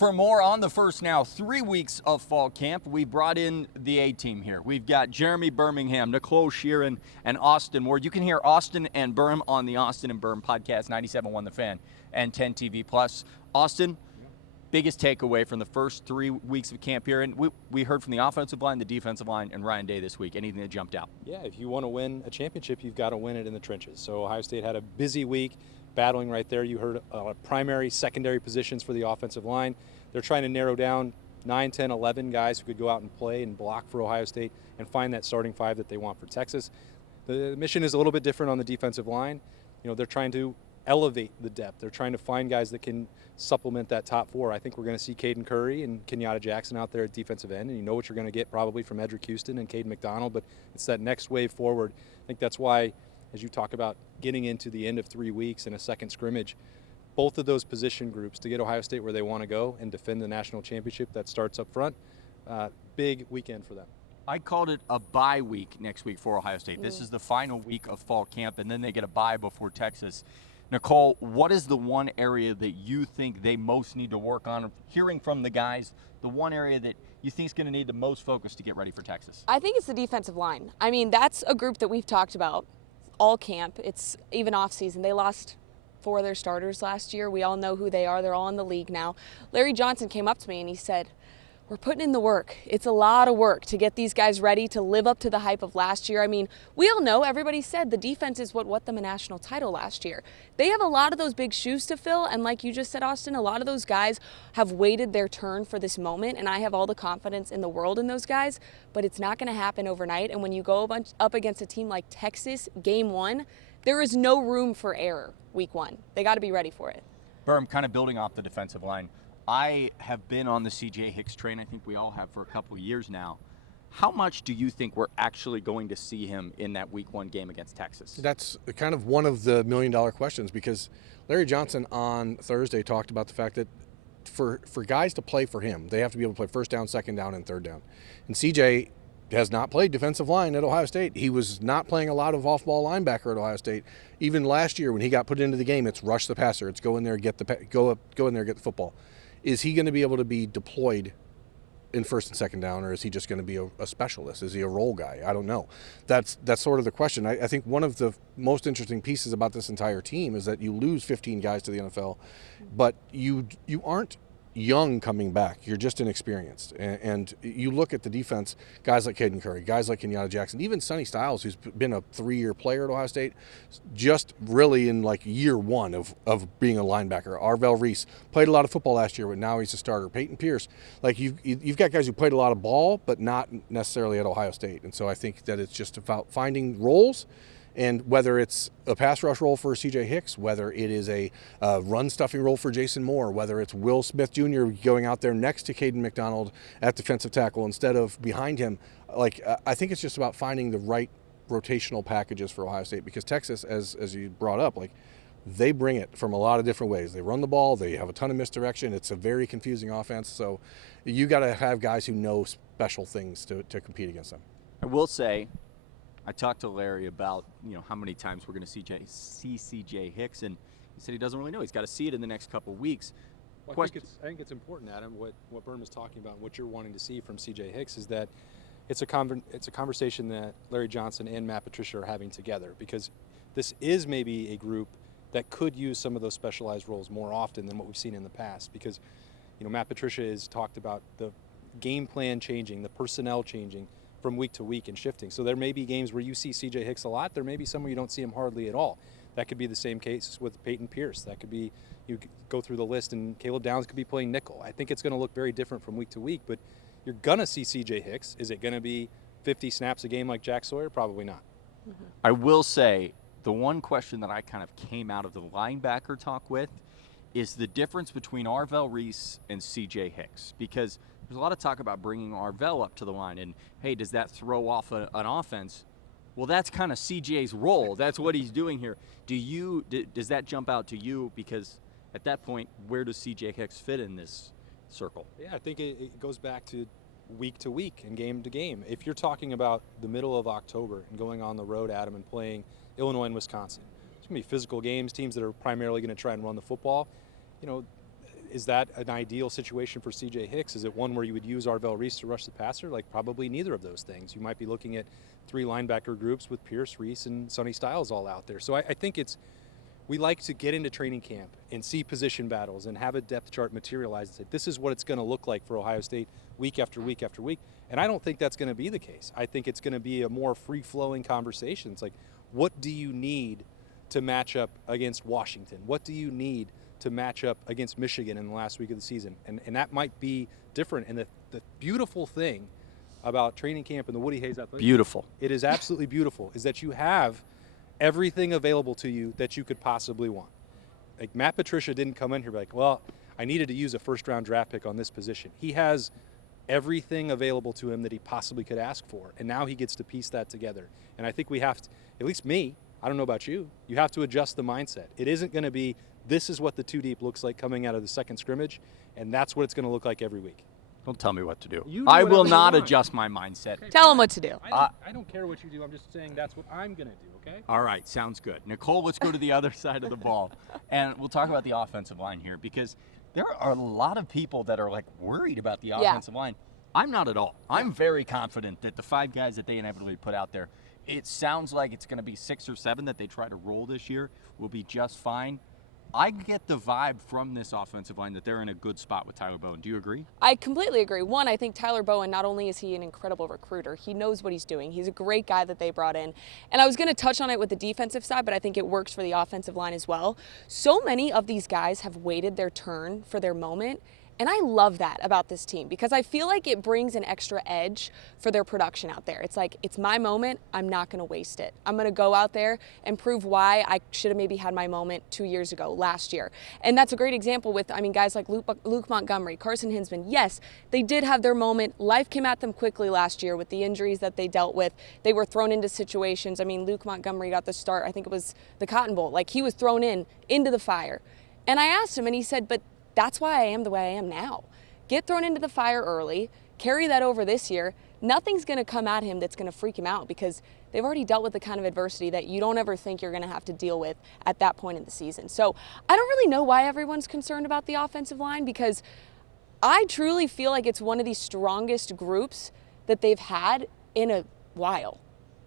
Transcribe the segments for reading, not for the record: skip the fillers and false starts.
For more on the first now 3 weeks of fall camp, we brought in the A-team here. We've got Jeremy Birmingham, Nicole, Shearin, and Austin Ward. You can hear Austin and Birm on the Austin and Birm podcast, 97.1 The Fan and 10 TV Plus. Austin, biggest takeaway from the first 3 weeks of camp here, and we heard from the offensive line, the defensive line, and Ryan Day this week. Anything that jumped out? Yeah, if you want to win a championship, you've got to win it in the trenches. So Ohio State had a busy week battling right there. You heard primary, secondary positions for the offensive line. They're trying to narrow down 9, 10, 11 guys who could go out and play and block for Ohio State and find that starting five that they want for Texas. The mission is a little bit different on the defensive line. You know, they're trying to elevate the depth. They're trying to find guys that can supplement that top four. I think we're going to see Caden Curry and Kenyatta Jackson out there at defensive end, and you know what you're going to get probably from Edric Houston and Caden McDonald, but it's that next wave forward. I think that's why, as you talk about getting into the end of 3 weeks and a second scrimmage, both of those position groups to get Ohio State where they want to go and defend the national championship that starts up front, big weekend for them. I called it a bye week next week for Ohio State. This is the final week of fall camp, and then they get a bye before Texas. Nicole, what is the one area that you think they most need to work on? Hearing from the guys, the one area that you think is going to need the most focus to get ready for Texas? I think it's the defensive line. I mean, that's a group that we've talked about all camp. It's even off season. They lost 4 of their starters last year. We all know who they are. They're all in the league now. Larry Johnson came up to me and he said, "We're putting in the work. It's a lot of work to get these guys ready to live up to the hype of last year." I mean, we all know, everybody said the defense is what won them a national title last year. They have a lot of those big shoes to fill, and like you just said, Austin, a lot of those guys have waited their turn for this moment, and I have all the confidence in the world in those guys, but it's not going to happen overnight. And when you go up against a team like Texas, game one, there is no room for error week one. They got to be ready for it. Birm, kind of building off the defensive line, I have been on the C.J. Hicks train. I think we all have for a couple of years now. How much do you think we're actually going to see him in that week one game against Texas? That's kind of one of the million-dollar questions, because Larry Johnson on Thursday talked about the fact that for guys to play for him, they have to be able to play first down, second down, and third down. And C.J. has not played defensive line at Ohio State. He was not playing a lot of off-ball linebacker at Ohio State. Even last year when he got put into the game, it's rush the passer. It's go in there, get the football. Is he going to be able to be deployed in first and second down, or is he just going to be a specialist? Is he a role guy? I don't know. That's sort of the question. I think one of the most interesting pieces about this entire team is that you lose 15 guys to the NFL, but you aren't young coming back. You're just inexperienced. And you look at the defense, guys like Caden Curry, guys like Kenyatta Jackson, even Sonny Styles, who's been a 3-year player at Ohio State, just really in like year one of being a linebacker. Arvell Reese played a lot of football last year, but now he's a starter. Peyton Pierce, like you've got guys who played a lot of ball, but not necessarily at Ohio State. And so I think that it's just about finding roles. And whether it's a pass rush role for C.J. Hicks, whether it is a run-stuffing role for Jason Moore, whether it's Will Smith Jr. going out there next to Caden McDonald at defensive tackle instead of behind him, like I think it's just about finding the right rotational packages for Ohio State, because Texas, as you brought up, like they bring it from a lot of different ways. They run the ball. They have a ton of misdirection. It's a very confusing offense. So you got to have guys who know special things to compete against them. I will say, I talked to Larry about, how many times we're going to see C.J. Hicks, and he said he doesn't really know. He's got to see it in the next couple of weeks. Well, I think it's important, Adam, what Birm is talking about and what you're wanting to see from C.J. Hicks is that it's a conversation that Larry Johnson and Matt Patricia are having together, because this is maybe a group that could use some of those specialized roles more often than what we've seen in the past, because Matt Patricia has talked about the game plan changing, the personnel changing from week to week and shifting. So there may be games where you see C.J. Hicks a lot. There may be some where you don't see him hardly at all. That could be the same case with Peyton Pierce. That could be, you go through the list and Caleb Downs could be playing nickel. I think it's going to look very different from week to week, but you're going to see C.J. Hicks. Is it going to be 50 snaps a game like Jack Sawyer? Probably not. Mm-hmm. I will say the one question that I kind of came out of the linebacker talk with is the difference between Arvell Reese and C.J. Hicks, because there's a lot of talk about bringing Arvell up to the line, and hey, does that throw off an offense? Well, that's kind of CJ's role. That's what he's doing here. Does that jump out to you? Because at that point, where does C.J. Hicks fit in this circle? Yeah, I think it goes back to week and game to game. If you're talking about the middle of October and going on the road, Adam, and playing Illinois and Wisconsin, it's going to be physical games, teams that are primarily going to try and run the football. is that an ideal situation for C.J. Hicks? Is it one where you would use Arvell Reese to rush the passer? Like, probably neither of those things. You might be looking at 3 linebacker groups with Pierce, Reese, and Sonny Styles all out there. So I think we like to get into training camp and see position battles and have a depth chart materialize and say, this is what it's going to look like for Ohio State week after week after week. And I don't think that's going to be the case. I think it's going to be a more free-flowing conversation. It's like, what do you need to match up against Washington? What do you need to match up against Michigan in the last week of the season? And that might be different. And the beautiful thing about training camp and the Woody Hayes Athletic, Beautiful. it is absolutely beautiful, is that you have everything available to you that you could possibly want. Like, Matt Patricia didn't come in here like, well, I needed to use a first-round draft pick on this position. He has everything available to him that he possibly could ask for, and now he gets to piece that together. And I think we have to, at least me, I don't know about you, you have to adjust the mindset. It isn't going to be, this is what the 2 deep looks like coming out of the second scrimmage, and that's what it's going to look like every week. Don't tell me what to do. You do I will whatever you not want. adjust my mindset. Okay. Tell them what to do. I don't care what you do. I'm just saying that's what I'm going to do, okay? All right, sounds good. Nicole, let's go to the other side of the ball. And we'll talk about the offensive line here, because there are a lot of people that are, like, worried about the offensive line. I'm not at all. I'm very confident that the 5 guys that they inevitably put out there, it sounds like it's going to be 6 or 7 that they try to roll this year, will be just fine. I get the vibe from this offensive line that they're in a good spot with Tyler Bowen. Do you agree? I completely agree. One, I think Tyler Bowen, not only is he an incredible recruiter, he knows what he's doing. He's a great guy that they brought in. And I was going to touch on it with the defensive side, but I think it works for the offensive line as well. So many of these guys have waited their turn for their moment. And I love that about this team, because I feel like it brings an extra edge for their production out there. It's like, it's my moment. I'm not going to waste it. I'm going to go out there and prove why I should have maybe had my moment 2 years ago, last year. And that's a great example with, guys like Luke Montgomery, Carson Hinsman. Yes, they did have their moment. Life came at them quickly last year with the injuries that they dealt with. They were thrown into situations. Luke Montgomery got the start. I think it was the Cotton Bowl. Like, he was thrown into the fire. And I asked him, and he said, but that's why I am the way I am now. Get thrown into the fire early, carry that over this year. Nothing's going to come at him that's going to freak him out, because they've already dealt with the kind of adversity that you don't ever think you're going to have to deal with at that point in the season. So I don't really know why everyone's concerned about the offensive line, because I truly feel like it's one of the strongest groups that they've had in a while.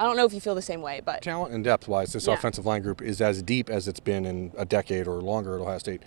I don't know if you feel the same way, but Talent and depth-wise, this offensive line group is as deep as it's been in a decade or longer at Ohio State.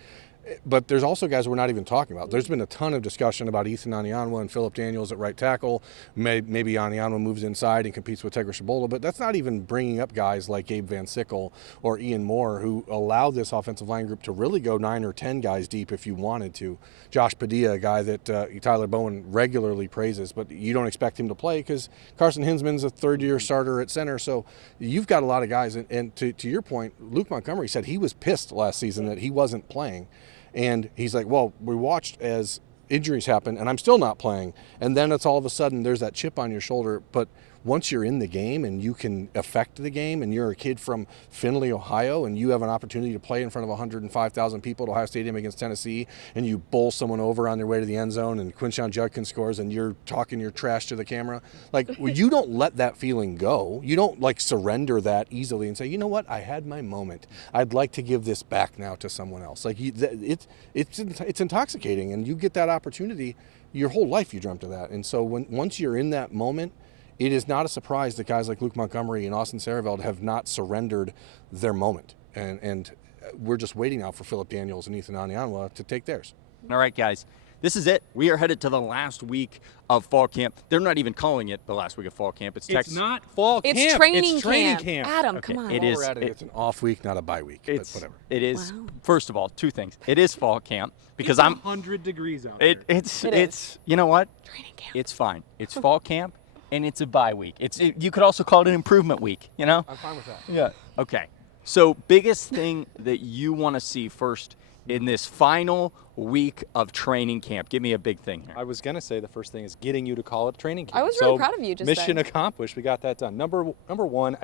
But there's also guys we're not even talking about. There's been a ton of discussion about Ethan Anianwa and Phillip Daniels at right tackle. Maybe Anianwa moves inside and competes with Tegra Shabola, but that's not even bringing up guys like Gabe Van Sickle or Ian Moore, who allow this offensive line group to really go 9 or 10 guys deep if you wanted to. Josh Padilla, a guy that Tyler Bowen regularly praises, but you don't expect him to play because Carson Hinsman's a third-year starter at center. So you've got a lot of guys. And to your point, Luke Montgomery said he was pissed last season that he wasn't playing. And he's like, well, we watched as injuries happen, and I'm still not playing. And then it's all of a sudden there's that chip on your shoulder. But once you're in the game and you can affect the game, and you're a kid from Findlay, Ohio, and you have an opportunity to play in front of 105,000 people at Ohio Stadium against Tennessee, and you bowl someone over on their way to the end zone, and Quinshon Judkins scores, and you're talking your trash to the camera, like, you don't let that feeling go. You don't, like, surrender that easily and say, you know what, I had my moment. I'd like to give this back now to someone else. Like, it's intoxicating, and you get that opportunity. Your whole life you dreamt of that. And so once you're in that moment, it is not a surprise that guys like Luke Montgomery and Austin Sareveld have not surrendered their moment. And we're just waiting now for Phillip Daniels and Ethan Anianwa to take theirs. All right, guys. This is it. We are headed to the last week of fall camp. They're not even calling it the last week of fall camp. It's not fall camp. it's training camp. Adam, Okay, come on. it is. It's an off week, not a bye week. But whatever. It is. Wow. First of all, 2 things. It is fall camp because It's I'm. 100 degrees out It's there. it's. You know what? Training camp. It's fine. It's fall camp, and it's a bye week. You could also call it an improvement week. You know. I'm fine with that. Yeah. Okay. So biggest thing that you want to see first in this final week of training camp. Give me a big thing here. I was going to say the first thing is getting you to call it training camp. I was really proud of you just mission then. accomplished. We got that done. Number one,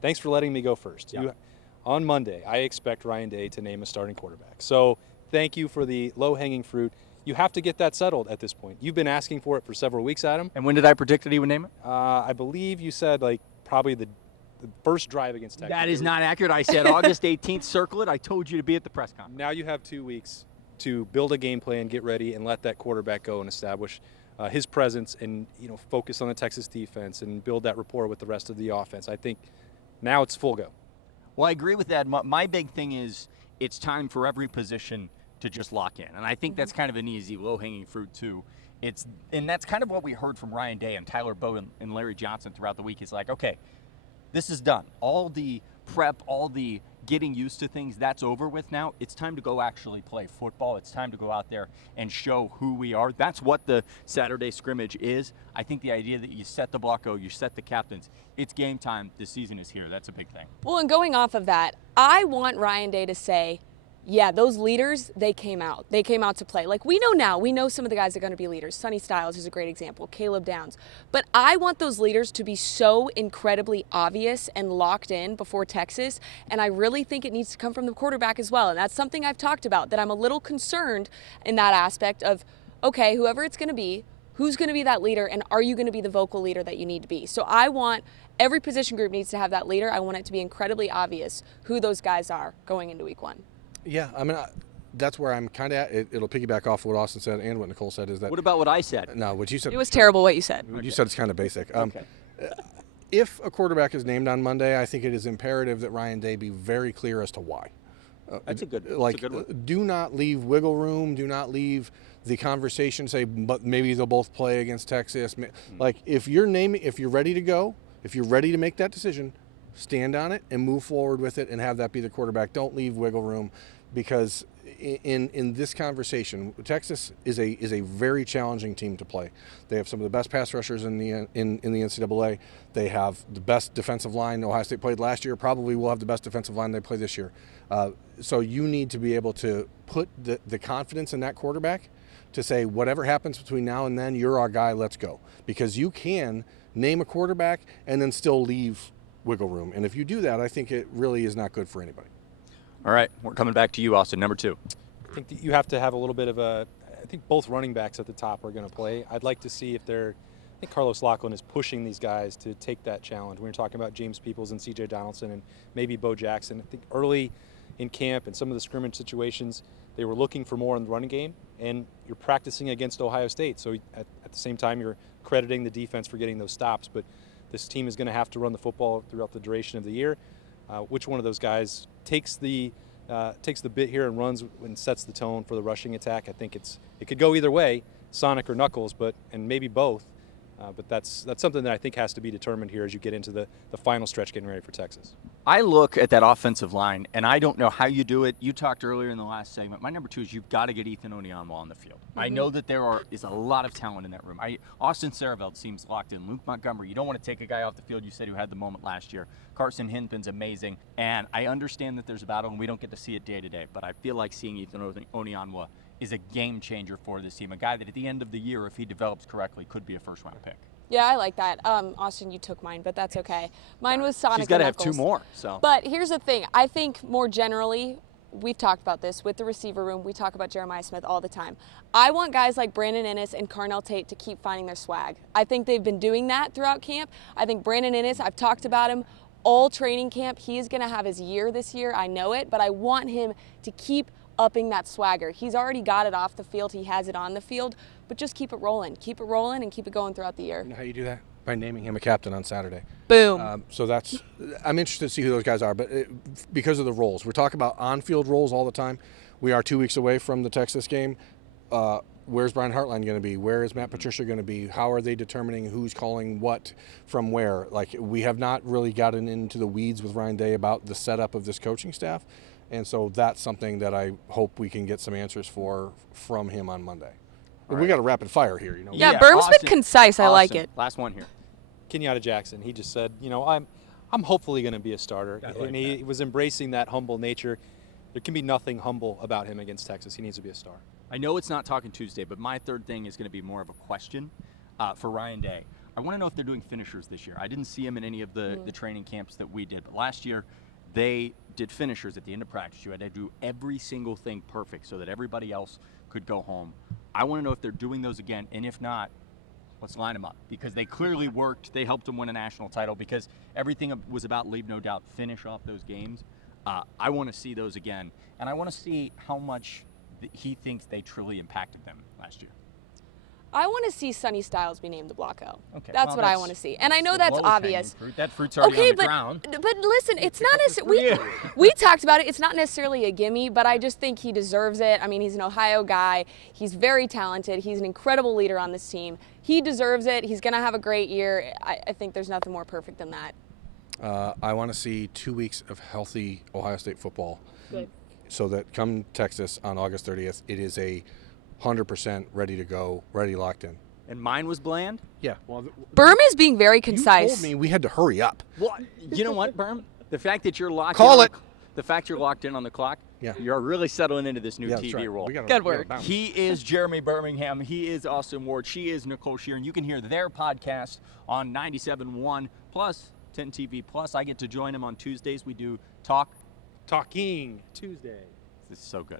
thanks for letting me go first. Yeah. On Monday, I expect Ryan Day to name a starting quarterback. So thank you for the low-hanging fruit. You have to get that settled at this point. You've been asking for it for several weeks, Adam. And when did I predict that he would name it? I believe you said probably the first drive against Texas. That is not accurate. I said August 18th, circle it. I told you to be at the press conference. Now you have 2 weeks. to build a game plan, get ready, and let that quarterback go and establish his presence and focus on the Texas defense and build that rapport with the rest of the offense. I think now it's full go. Well, I agree with that. My big thing is it's time for every position to just lock in. And I think that's kind of an easy, low-hanging fruit, too. And that's kind of what we heard from Ryan Day and Tyler Bowen and Larry Johnson throughout the week. It's like, okay, this is done. All the prep, all the getting used to things, that's over with now. It's time to go actually play football. It's time to go out there and show who we are. That's what the Saturday scrimmage is. I think the idea that you set the Bucko, you set the captains, it's game time. The season is here. That's a big thing. Well, and going off of that, I want Ryan Day to say, yeah, those leaders, they came out. They came out to play. Like, we know now, we know some of the guys are going to be leaders. Sonny Styles is a great example, Caleb Downs. But I want those leaders to be so incredibly obvious and locked in before Texas, and I really think it needs to come from the quarterback as well. And that's something I've talked about, that I'm a little concerned in that aspect of, okay, whoever it's going to be, who's going to be that leader, and are you going to be the vocal leader that you need to be? So I want every position group needs to have that leader. I want it to be incredibly obvious who those guys are going into week one. Yeah, I mean, that's where I'm kind of at. It'll piggyback off what Austin said and what Nicole said. Is that what about what I said? No, what you said. It was terrible what you said. What you said is kind of basic. Okay. If a quarterback is named on Monday, I think it is imperative that Ryan Day be very clear as to why. That's a good one. Do not leave wiggle room. Do not leave the conversation. Say, but maybe they'll both play against Texas. Like, if you're ready to go, if you're ready to make that decision, stand on it and move forward with it and have that be the quarterback. Don't leave wiggle room, because in this conversation, Texas is a very challenging team to play. They have some of the best pass rushers in the NCAA. They have the best defensive line Ohio State played last year. Probably will have the best defensive line they play this year. So you need to be able to put the confidence in that quarterback to say, whatever happens between now and then, you're our guy, let's go. Because you can name a quarterback and then still leave wiggle room. And if you do that, I think it really is not good for anybody. All right, we're coming back to you, Austin, number 2. I think that you have to have a little bit of I think both running backs at the top are going to play. I'd like to see if I think Carlos Lachlan is pushing these guys to take that challenge. We were talking about James Peoples and C.J. Donaldson and maybe Bo Jackson. I think early in camp and some of the scrimmage situations, they were looking for more in the running game, and you're practicing against Ohio State. So at the same time, you're crediting the defense for getting those stops. But this team is going to have to run the football throughout the duration of the year. Which one of those guys takes the bit here and runs and sets the tone for the rushing attack? I think it could go either way, Sonic or Knuckles, and maybe both. But that's something that I think has to be determined here as you get into the final stretch getting ready for Texas. I look at that offensive line, and I don't know how you do it. You talked earlier in the last segment. My number 2 is you've got to get Ethan Onyanwa on the field. I know that there is a lot of talent in that room. Austin Sareveld seems locked in. Luke Montgomery, you don't want to take a guy off the field you said who had the moment last year. Carson Hinton's amazing. And I understand that there's a battle, and we don't get to see it day to day. But I feel like seeing Ethan Onyanwa is a game changer for this team. A guy that at the end of the year, if he develops correctly, could be a first-round pick. Yeah, I like that. Austin, you took mine, but that's okay. Mine was Sonic. She's got to have Knuckles. 2 more. So. But here's the thing. I think more generally, we've talked about this with the receiver room. We talk about Jeremiah Smith all the time. I want guys like Brandon Inniss and Carnell Tate to keep finding their swag. I think they've been doing that throughout camp. I think Brandon Inniss, I've talked about him all training camp. He is going to have his year this year. I know it, but I want him to keep upping that swagger. He's already got it off the field. He has it on the field, but just keep it rolling. Keep it rolling and keep it going throughout the year. You know how you do that? By naming him a captain on Saturday. Boom. So I'm interested to see who those guys are, but because of the roles. We're talking about on-field roles all the time. We are 2 weeks away from the Texas game. Where's Brian Hartline going to be? Where is Matt Patricia going to be? How are they determining who's calling what from where? Like, we have not really gotten into the weeds with Ryan Day about the setup of this coaching staff. And so that's something that I hope we can get some answers from him on Monday. Right. We got a rapid fire here, you know. Yeah, Birm's been concise. I like it. Last one here. Kenyatta Jackson, he just said, I'm hopefully going to be a starter. And he was embracing that humble nature. There can be nothing humble about him against Texas. He needs to be a star. I know it's not Talking Tuesday, but my third thing is going to be more of a question for Ryan Day. I want to know if they're doing finishers this year. I didn't see him in any of the training camps that we did, but last year they did finishers at the end of practice. You had to do every single thing perfect so that everybody else could go home. I want to know if they're doing those again, and if not, let's line them up, because they clearly worked. They helped them win a national title because everything was about, leave no doubt, finish off those games. I want to see those again, and I want to see how much he thinks they truly impacted them last year? I want to see Sonny Styles be named the Blocko. Okay, That's well, what I want to see. And I know the that's lowest hanging obvious. fruit. That fruit's already Okay, on the ground. but listen, it's not necessarily. We talked about it. It's not necessarily a gimme, but I just think he deserves it. I mean, he's an Ohio guy. He's very talented. He's an incredible leader on this team. He deserves it. He's going to have a great year. I think there's nothing more perfect than that. I want to see 2 weeks of healthy Ohio State football. Good. So that come Texas on August 30th, it is 100% ready to go, ready, locked in. And mine was bland? Yeah. Well, Birm is being very you concise. told me we had to hurry up. Well, you know what, Birm? The fact that you're locked Call in it. The fact you're locked in on the clock, Yeah. you're really settling into this new Yeah, that's TV right. role. Good work. He is Jeremy Birmingham. He is Austin Ward. She is Nicole Shearin. You can hear their podcast on 97.1 plus 10 TV plus. I get to join them on Tuesdays. We do Talking Tuesday. This is so good.